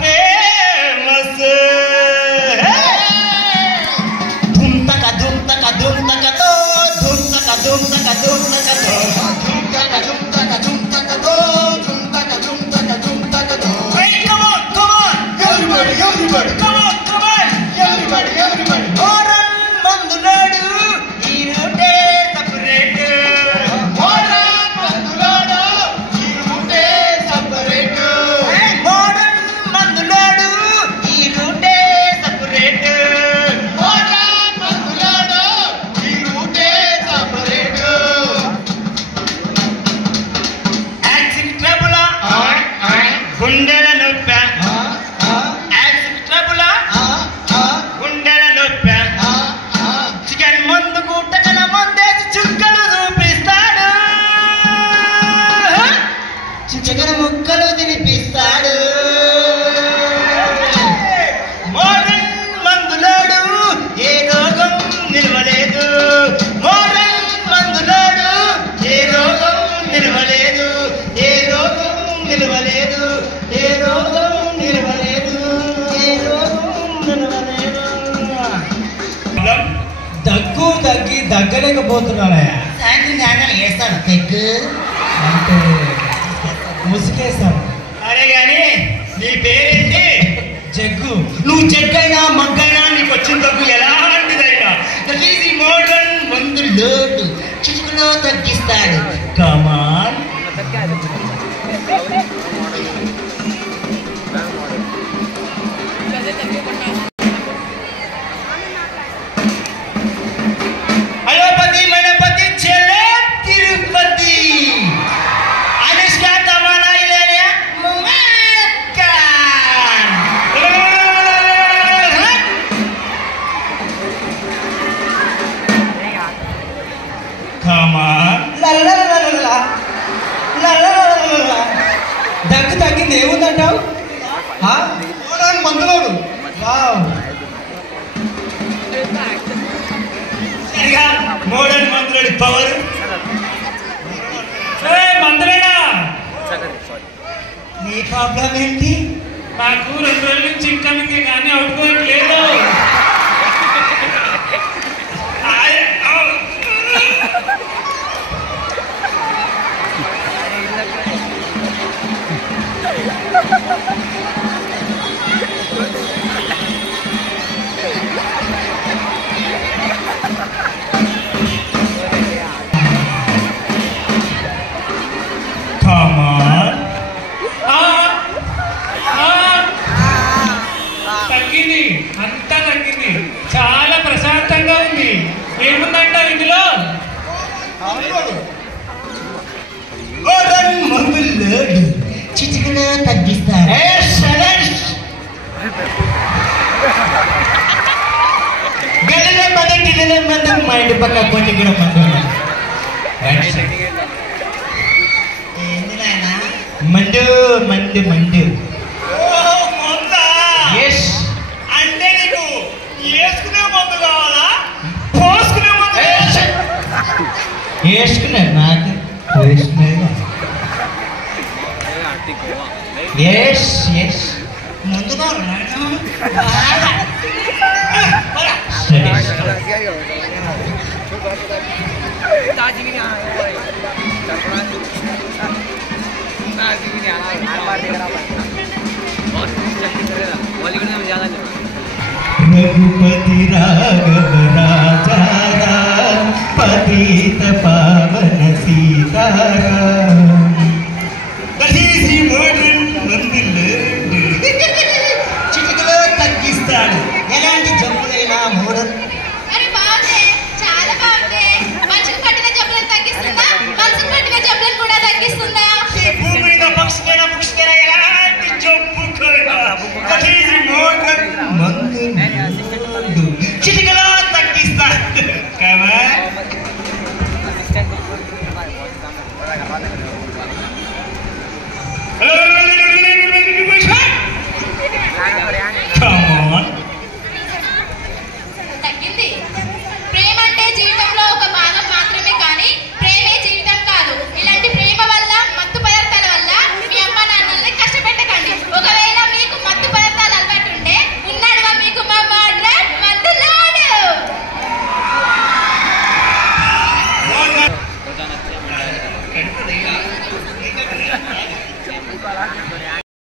Famous ధూమ్ తక ధూమ్ తక ధూమ్ తక తో ధూమ్ తక ధూమ్ తక ధూమ్ తక తో ధూమ్ తక ధూమ్ తక ధూమ్ తక తో ధూమ్ తక ధూమ్ తక ధూమ్ తక తో hey come on everybody come on everybody modern మందులోడు ఈ రూటే సెపరేట్ మోడర్న్ మందులోడు ఈ రూటే సెపరేట్ మోడర్న్ మందులోడు ఈ రూటే సెపరేట్ మోడర్న్ మందులోడు ఈ రూటే సెపరేట్ యాక్సిడ్ ట్రబుల్ గుండెల నొప్పి యాక్సిడ్ ట్రబుల్ గుండెల నొప్పి చికెన్ మందు గుట్టకల మందేసి చుక్కలు చూపిస్తాడు చికెన్ ముక్కలు తినిపిస్తాడు మోడర్న్ మందులోడు ఏ రోగం నిలవలేదు మోడర్న్ మందులోడు ఏ రోగం నిలవలేదు ఏ రోగం నిలవలేదు ఏ రోగం నిలవలేదు ఏ రోగం నిలవలేదు దగ్గు తగ్గి దగ్గలేకపోతున్నానే సాయంత్రం జ్ఞానాలు వేస్తాను తెగ్గు అంటే ముసుకేస్తాను. అరే గాని నీ పేరేంటి జగ్గు. నువ్వు జగ్గైనా మగ్గైనా నీకు వచ్చిన దగ్గు ఎలాంటిదైనా దట్ ఈస్ ది మోడర్న్ మందు లోటు చిచుకులో తగ్గిస్తాడు కమాన్ అయోపతి మనపతి చెల్లె తిరుపతి అనుష్క తమన్నా ఇలానే ముమక్కన్ కమాన్ దగ్గు తగ్గింది ఏముందంటావు? మందులోడు సరిగా మోడర్న్ మందులోడి పవర్ మందులేనా నీ ప్రాబ్లం ఏంటి నాకు 2 రోజుల నుంచి ఇన్కమింగ్ కానీ అవుట్ గోయింగ్ లేదు. తగ్గింది, అంతా తగ్గింది, చాలా ప్రశాంతంగా ఉంది. ఏముందంటావు ఇందులో? మందులోడు చిచుకులో తగ్గిస్తాడు గదిలో మందు టిల్లులో మందు మా ఇంటి పక్క పొంటి కూడా మందు మండు మండు మండు అంటే నీకు వేసుకునే మందు కావాలా పోసుకునే మందు వేసుకున్నాడు నాకు వేసుకునేది ముందు रघुपति राघव राजा राम पतित पावन सीताराम చిటికలో తగ్గిస్తాడు ఎలాంటి జబ్బులైనా మోడర్న్ భూమి మీద పక్షికైనా పుష్కైనా ఎలాంటి జబ్బు మందు చిటికలో తగ్గిస్తాడు ఇంకా